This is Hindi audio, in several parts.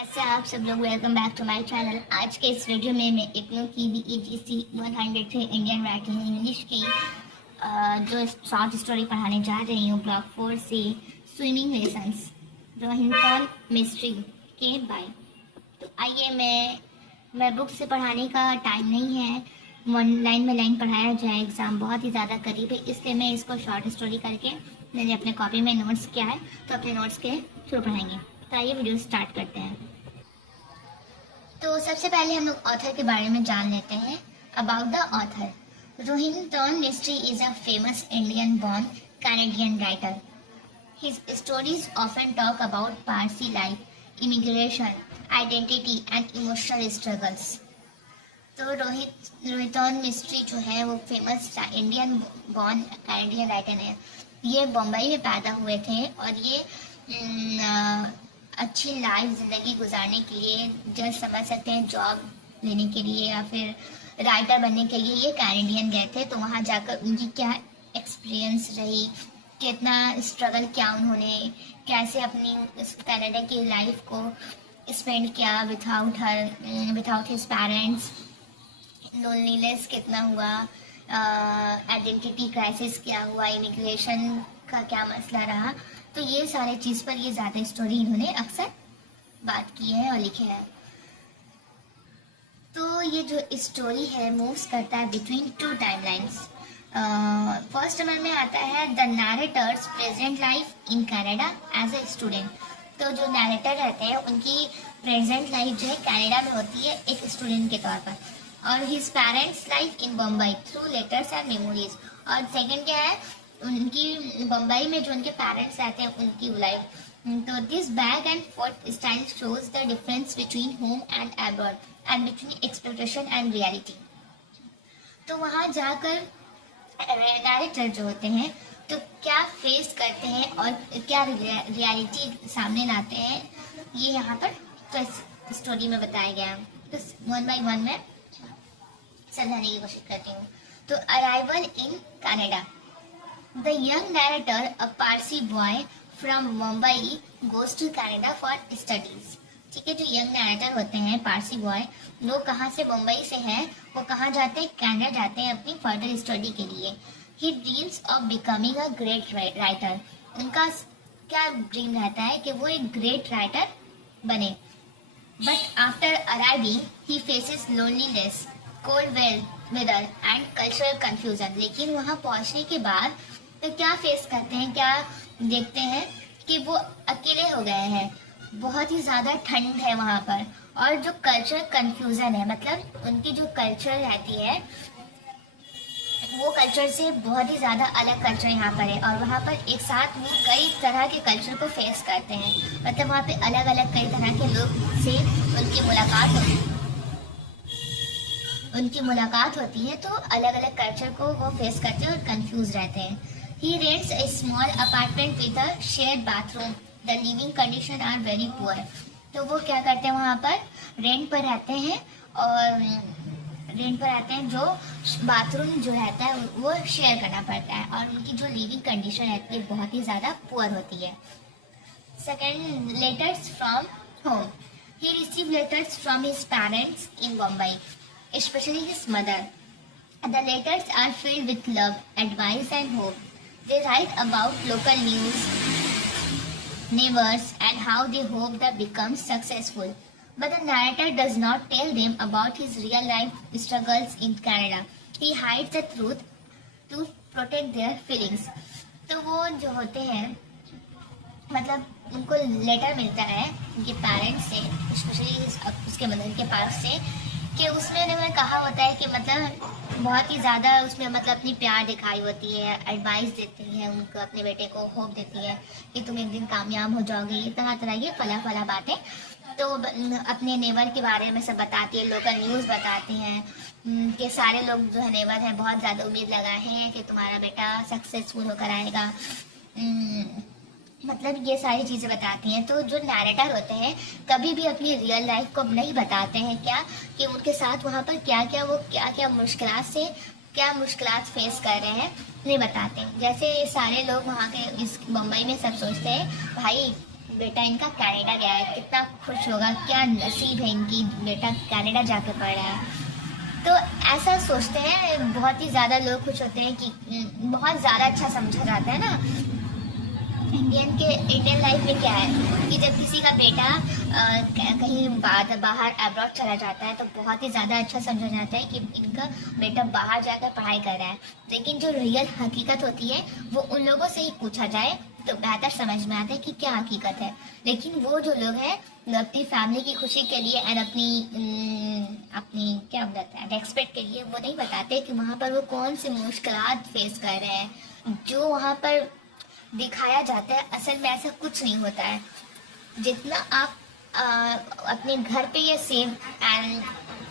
कैसे आप सब लोग, welcome back to my channel. आज के इस वीडियो में मैं इग्नू की BEGC 103 इंडियन राइटिंग इंग्लिश की जो शॉर्ट स्टोरी पढ़ाने जा रही हूँ ब्लॉक 4 से स्विमिंग लेसन्स रोहिंटन मिस्ट्री के बाय। तो आइए, मैं बुक से पढ़ाने का टाइम नहीं है, वन लाइन में लाइन पढ़ाया जाए। एग्ज़ाम बहुत ही ज़्यादा करीब है, इसलिए मैं इसको शॉर्ट स्टोरी करके मैंने अपने कॉपी में नोट्स किया है, तो अपने नोट्स के थ्रू पढ़ाएंगे। तो आइए वीडियो स्टार्ट करते हैं। तो सबसे पहले हम लोग ऑथर के बारे में जान लेते हैं। About the author, Rohinton mystery is a famous Indian born Canadian writer. His stories often talk about Parsi life, immigration, identity and emotional struggles. तो रोहिंटन मिस्ट्री जो है वो famous Indian born Canadian writer है। ये बम्बई में पैदा हुए थे और ये अच्छी लाइफ ज़िंदगी गुजारने के लिए, जस्ट समझ सकते हैं जॉब लेने के लिए या फिर राइटर बनने के लिए ये कैनेडियन गए थे। तो वहाँ जाकर उनकी क्या एक्सपीरियंस रही, कितना स्ट्रगल किया उन्होंने, कैसे अपनी कनाडा की लाइफ को स्पेंड किया विथआउट हिज पेरेंट्स, लोनलीनेस कितना हुआ, आइडेंटिटी क्राइसिस क्या हुआ, इमिग्रेशन का क्या मसला रहा। तो ये सारे चीज़ पर ये ज़्यादा स्टोरी इन्होंने अक्सर बात की है और लिखे है। तो ये जो स्टोरी है मूव्स करता है between two timelines. First number में आता है the narrator's present life in Canada as a student. तो जो नैरेटर रहते हैं उनकी प्रेजेंट लाइफ जो है कनाडा में होती है एक स्टूडेंट के तौर पर, और his parents life in Bombay through letters and memories. और सेकंड क्या है, उनकी बम्बई में जो उनके पेरेंट्स रहते हैं उनकी लाइफ। तो this back and fourth style shows the difference between home and abroad and between expectation and reality. तो वहाँ जाकर डायरेक्टर जो होते हैं तो क्या फेस करते हैं और क्या रियलिटी सामने लाते हैं, ये यहाँ पर तो स्टोरी में बताया गया है। तो वन बाय वन में समझाने की कोशिश करती हूँ। तो arrival in Canada, the young narrator a Parsi boy from Mumbai goes to Canada for studies. ठीक है, जो यंग नैरेटर होते हैं पारसी बॉय, वो कहाँ से, मुंबई से हैं, वो कहाँ जाते हैं, कनाडा जाते हैं अपनी फर्दर स्टडी के लिए। He dreams of becoming a great writer. उनका क्या ड्रीम रहता है कि वो एक ग्रेट राइटर बने। But after arriving he faces loneliness, cold weather and cultural confusion. लेकिन वहाँ पहुँचने के बाद तो क्या फेस करते हैं, क्या देखते हैं कि वो अकेले हो गए हैं, बहुत ही ज़्यादा ठंड है वहाँ पर, और जो कल्चरल कंफ्यूजन है, मतलब उनकी जो कल्चर रहती है वो कल्चर से बहुत ही ज़्यादा अलग कल्चर यहाँ पर है, और वहाँ पर एक साथ वो कई तरह के कल्चर को फेस करते हैं। मतलब वहाँ पे अलग अलग कई तरह के लोग से उनकी मुलाकात होती है, तो अलग अलग कल्चर को वो फेस करते हैं और कंफ्यूज रहते हैं। He rents a small apartment with a shared bathroom, the living condition are very poor. तो वो क्या करते हैं, वहाँ पर रेंट पर रहते हैं, और रेंट पर रहते हैं, जो बाथरूम जो रहता है वो शेयर करना पड़ता है, और उनकी जो लिविंग कंडीशन रहती है बहुत ही ज़्यादा पुअर होती है। Second, letters from home, he receive letters from his parents in Bombay, especially his mother. The letters are filled with love, advice and hope. They write about local news, neighbors and how they hope they become successful. But the narrator does not tell them about his real life struggles in Canada. He hides the truth to protect their feelings. तो वो जो होते हैं, मतलब उनको लेटर मिलता है उनके पेरेंट्स से, स्पेशली उसके मदर के पास से, कि उसमें उन्होंने कहा होता है कि मतलब बहुत ही ज़्यादा उसमें मतलब अपनी प्यार दिखाई होती है, एडवाइस देती है उनको, अपने बेटे को होप देती है कि तुम एक दिन कामयाब हो जाओगे, ये तरह तरह की फला बातें। तो अपने नेबर के बारे में सब बताती है, लोकल न्यूज़ बताती हैं कि सारे लोग जो है नेबर हैं बहुत ज़्यादा उम्मीद लगाए हैं कि तुम्हारा बेटा सक्सेसफुल होकर आएगा। मतलब ये सारी चीज़ें बताती हैं। तो जो नैरेटर होते हैं कभी भी अपनी रियल लाइफ को नहीं बताते हैं, क्या कि उनके साथ वहाँ पर क्या मुश्किलात फेस कर रहे हैं, नहीं बताते। जैसे सारे लोग वहाँ के इस बम्बई में सब सोचते हैं भाई बेटा इनका कनाडा गया है, कितना खुश होगा, क्या नसीब है इनकी, बेटा कनाडा जाके पढ़ रहा है। तो ऐसा सोचते हैं, बहुत ही ज़्यादा लोग खुश होते हैं कि बहुत ज़्यादा अच्छा समझा जाता है ना। इंडियन लाइफ में क्या है कि जब किसी का बेटा कहीं बाहर अब्रॉड चला जाता है तो बहुत ही ज़्यादा अच्छा समझा जाता है कि इनका बेटा बाहर जाकर पढ़ाई कर रहा है। लेकिन जो रियल हकीकत होती है वो उन लोगों से ही पूछा जाए तो बेहतर समझ में आता है कि क्या हकीकत है। लेकिन वो जो लोग हैं अपनी फैमिली की खुशी के लिए एंड अपनी क्या बोलते हैं रेस्पेक्ट के लिए वो नहीं बताते कि वहाँ पर वो कौन सी मुश्किलात फेस कर रहे हैं। जो वहाँ पर दिखाया जाता है असल में ऐसा कुछ नहीं होता है। जितना आप अपने घर पे ये सेव एंड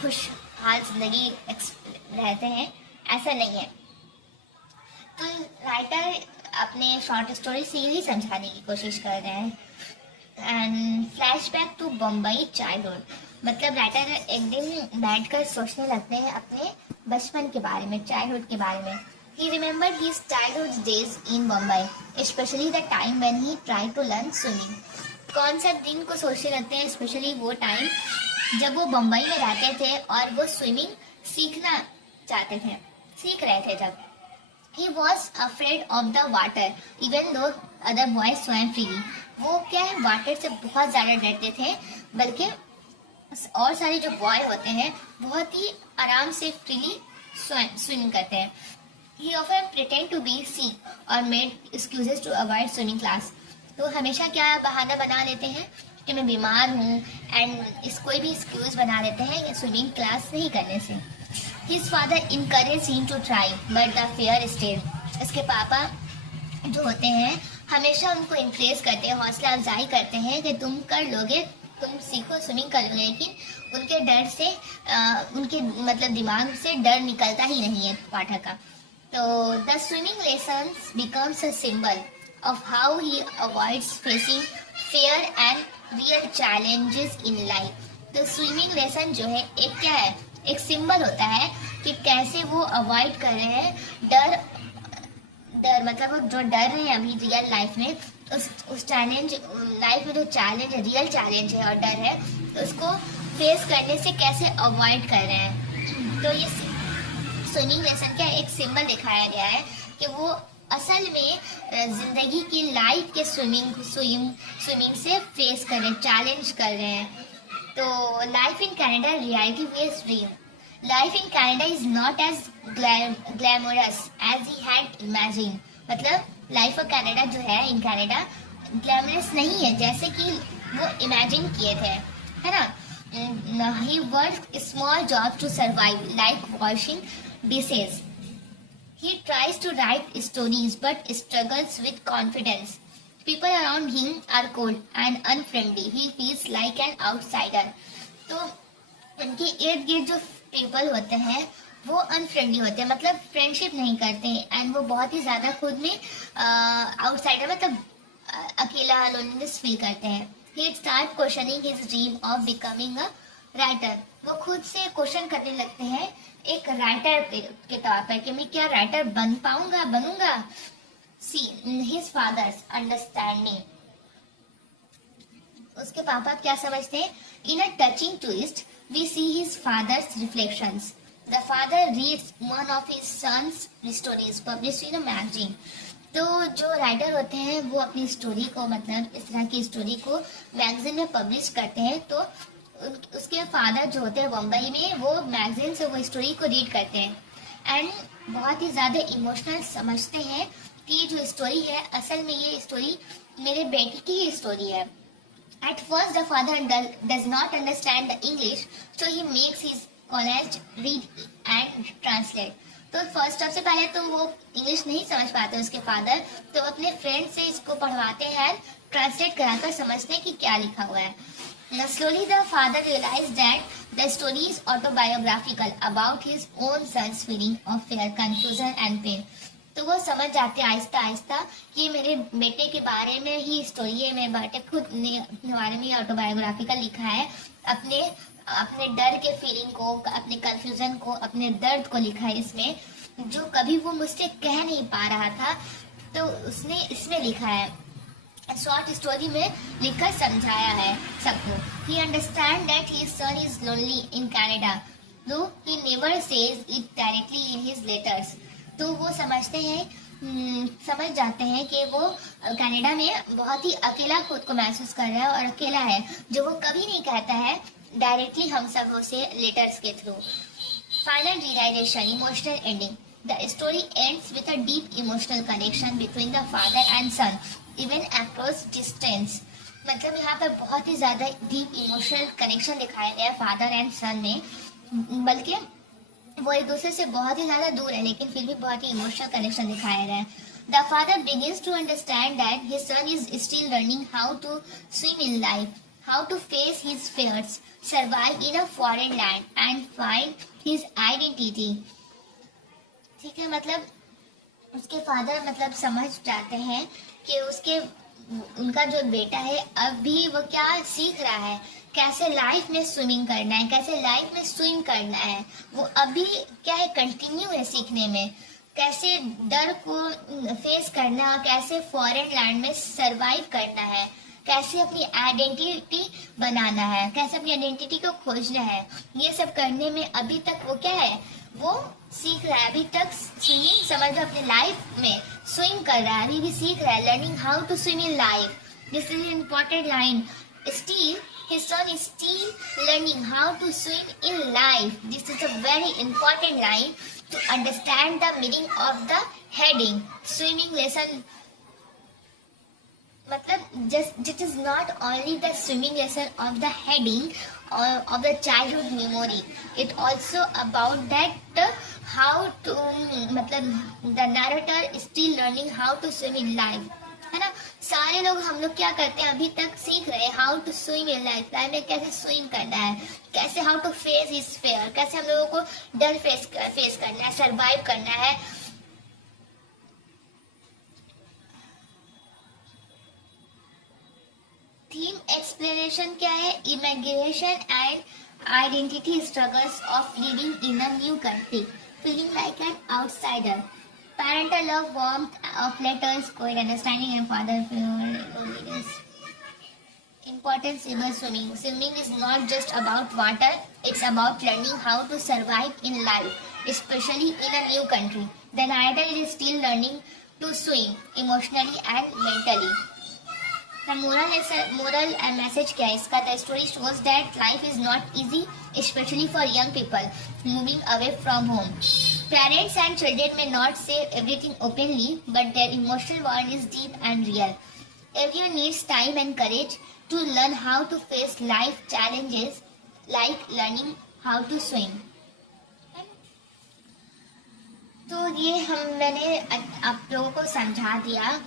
खुशहाल जिंदगी रहते हैं ऐसा नहीं है। तो राइटर अपने शॉर्ट स्टोरी से यही समझाने की कोशिश कर रहे हैं। And flashback to Bombay childhood, मतलब राइटर एक दिन बैठकर सोचने लगते हैं अपने बचपन के बारे में, चाइल्डहुड के बारे में। He remembered his childhood days in Mumbai, especially the time when he tried to learn swimming. कौन सा दिन को सोचने लगते हैं, स्पेशली वो टाइम जब वो बम्बई में रहते थे और वो स्विमिंग सीखना चाहते थे, सीख रहे थे जब। He was afraid of the water, even though other boys swam freely. वो क्या है, वाटर से बहुत ज़्यादा डरते थे, बल्कि और सारे जो बॉय होते हैं बहुत ही आराम से फ्रीली स्विमिंग करते हैं। He often pretend to be sick or made excuses to avoid swimming class. तो हमेशा क्या बहाना बना लेते हैं कि मैं बीमार हूँ एंड इस कोई भी एक्सक्यूज बना लेते हैं स्विमिंग क्लास नहीं करने से। His father encouraged him to try, but the fear stayed. इसके पापा जो होते हैं हमेशा उनको इंक्रेज करते हैं, हौसला अफजाई करते हैं कि तुम कर लोगे, तुम सीखो, स्विमिंग कर लोगे। लेकिन उनके डर से उनके मतलब दिमाग से डर निकलता ही नहीं है पाठक का। तो the swimming lessons becomes a symbol of how he avoids facing fair and real challenges in life. तो स्विमिंग लेसन जो है एक क्या है, एक सिंबल होता है कि कैसे वो अवॉइड कर रहे हैं डर मतलब वो जो डर रहे हैं अभी रियल लाइफ में, उस चैलेंज लाइफ में जो चैलेंज है, रियल चैलेंज है और डर है, तो उसको फेस करने से कैसे अवॉइड कर रहे हैं। तो ये स्विमिंग लेसन का एक सिंबल दिखाया गया है कि वो असल में जिंदगी की लाइफ के स्विमिंग से फेस कर रहे हैं, चैलेंज कर रहे हैं। तो life in Canada reality based dream, life in Canada is not as glamorous as he had imagine. मतलब लाइफ ऑफ कनाडा जो है इन कनाडा ग्लैमरस नहीं है जैसे कि वो इमेजिन किए थे, है ना। He worked small jobs to survive, like washing dishes. He tries to write stories but struggles with confidence. People around him are cold and unfriendly. He feels like an outsider. तो उनके इर्द गिर्द जो पीपल होते हैं वो अनफ्रेंडली होते हैं, मतलब फ्रेंडशिप नहीं करते हैं एंड वो बहुत ही ज़्यादा खुद में आउटसाइडर मतलब अकेला लोनलीनेस फील करते हैं। He start questioning his dream of becoming a writer. वो खुद से क्वेश्चन करने लगते हैं एक राइटर के तौर पर कि मैं क्या राइटर बनूंगा। See his father's understanding. उसके पापा क्या समझते हैं? In a touching twist, we see his father's reflections. The father reads one of his son's stories published in a magazine. तो जो राइटर होते हैं वो अपनी स्टोरी को मतलब इस तरह की स्टोरी को मैगजीन में पब्लिश करते हैं। तो उसके फादर जो होते हैं बम्बई में वो मैगजीन से वो स्टोरी को रीड करते हैं एंड बहुत ही ज़्यादा इमोशनल समझते हैं कि जो स्टोरी है असल में ये स्टोरी मेरे बेटे की ही स्टोरी है। At first the father does not understand the English, so he makes his college read and translate. तो फर्स्ट सबसे पहले तो वो इंग्लिश नहीं समझ पाते उसके फादर, तो अपने फ्रेंड से इसको पढ़वाते हैं, ट्रांसलेट कराकर समझते हैं कि क्या लिखा हुआ है। Slowly the father realized that the story is autobiographical about his own son's feeling of fear, confusion and pain. तो वो समझ जाते हैं आहिस्ता आहिस्ता कि मेरे बेटे के बारे में ही स्टोरी है, मेरे बेटे खुद ने अपने बारे में ऑटोबायोग्राफिकल लिखा है, अपने डर के फीलिंग को, अपने कंफ्यूजन को, अपने दर्द को लिखा है इसमें, जो कभी वो मुझसे कह नहीं पा रहा था तो उसने इसमें लिखा है। शॉर्ट स्टोरी में लिखकर समझाया है सबको. He understands that his son is lonely in Canada, though he never says it directly in his letters. तो वो समझ जाते हैं कि वो कनाडा में बहुत ही अकेला खुद को महसूस कर रहा है और अकेला है, जो वो कभी नहीं कहता है डायरेक्टली हम सब से लेटर्स के through. Final realisation, emotional ending. The story ends with a deep emotional connection between the father and son, even across distance. मतलब यहाँ पर बहुत ही ज़्यादा डीप इमोशनल कनेक्शन दिखाया गया है फादर एंड सन में, बल्कि वो एक दूसरे से बहुत ही ज़्यादा दूर है लेकिन फिर भी बहुत ही इमोशनल कनेक्शन दिखाया गया है. The father begins to understand that his son is still learning how to swim in life, how to face his fears, survive in a foreign land, and find his identity. ठीक है, मतलब उसके फादर मतलब समझ जाते हैं कि उनका जो बेटा है अभी वो क्या सीख रहा है, कैसे लाइफ में स्विमिंग करना है, कैसे लाइफ में स्विम करना है. वो अभी क्या है, कंटिन्यू है सीखने में, कैसे डर को फेस करना, कैसे फॉरेन लैंड में सरवाइव करना है, कैसे अपनी आइडेंटिटी बनाना है, कैसे अपनी आइडेंटिटी को खोजना है. ये सब करने में अभी तक वो क्या है, वो सीख रहा है. अभी तक स्विमिंग समझ लो अपने लाइफ में स्विम कर रहा है, अभी भी सीख रहा है. Learning how to swim in life, this is important line. Still his son is still learning how to swim in life. This is a very important line to understand the meaning of the heading. Swimming lesson मतलब just it is not only the swimming lesson of the heading or of the childhood memory, it also about that how to मतलब the narrator is still learning how to swim in life, है ना. सारे लोग हम लोग क्या करते हैं, अभी तक सीख रहे हैं how to swim in life, life में कैसे स्विम करना है, कैसे how to face his fear, कैसे हम लोगों को डर फेस करना है, सरवाइव करना है. थीम एक्सप्लेनेशन क्या है, immigration and identity struggles of living in a new country, feeling like an outsider, parental love, warmth of letters, quiet understanding, and father loneliness. Importance of swimming. Swimming is not just about water, it's about learning how to survive in life, especially in a new country. The narrator is still learning to swim emotionally and mentally. The moral and message क्या है इसका? The story shows that life is not easy, especially for young people moving away from home. Parents and children may not say everything openly, but their emotional bond is deep and real. Everyone needs time and courage to learn how to face life challenges, like learning how to swim. तो ये मैंने आप लोगों को समझा दिया,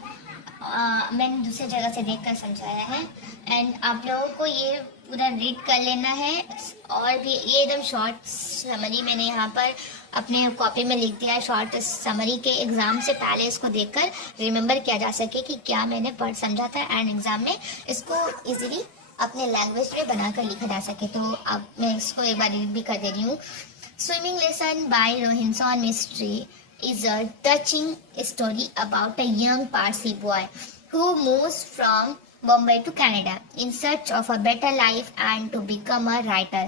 मैंने दूसरी जगह से देखकर समझाया है, एंड आप लोगों को ये पूरा रीड कर लेना है. और भी ये एकदम शॉर्ट समरी मैंने यहाँ पर अपने कॉपी में लिख दिया है, शॉर्ट समरी के एग्जाम से पहले इसको देखकर रिमेम्बर किया जा सके कि क्या मैंने पढ़ समझा था, एंड एग्जाम में इसको इजीली अपने लैंग्वेज में बनाकर लिखा जा सके. तो अब मैं इसको एक बार रीड भी कर दे रही हूँ. Swimming lesson by Rohinton Mistry is a touching story about a young Parsi boy who moves from Bombay to Canada in search of a better life and to become a writer.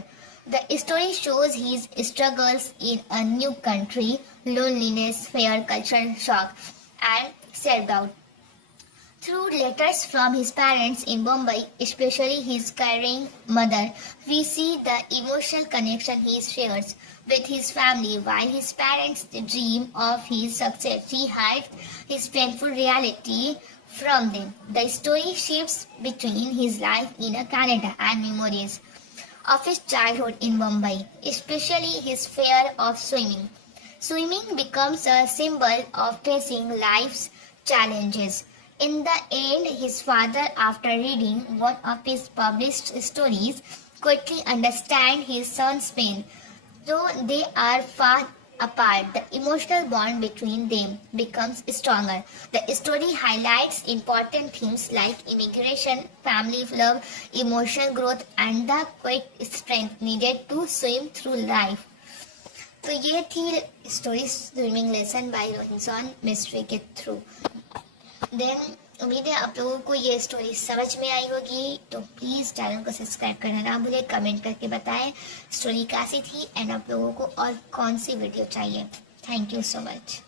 The story shows his struggles in a new country, loneliness, fear, cultural shock, and self-doubt. Through letters from his parents in Bombay, especially his caring mother, we see the emotional connection he shares with his family. While his parents dream of his success, he hides his painful reality from them. The story shifts between his life in Canada and memories of his childhood in Bombay, especially his fear of swimming. Swimming becomes a symbol of facing life's challenges. In the end, his father, after reading one of his published stories, quickly understands his son's pain. Though they are far apart, the emotional bond between them becomes stronger. The story highlights important themes like immigration, family love, emotional growth, and the quiet strength needed to swim through life. तो ये थी story swimming lesson by Rohinton Mistry के थ्रू. देन उम्मीद है आप लोगों को ये स्टोरी समझ में आई होगी। तो प्लीज़ चैनल को सब्सक्राइब करना ना भूलें, कमेंट करके बताएं स्टोरी कैसी थी एंड आप लोगों को और कौन सी वीडियो चाहिए। Thank you so much.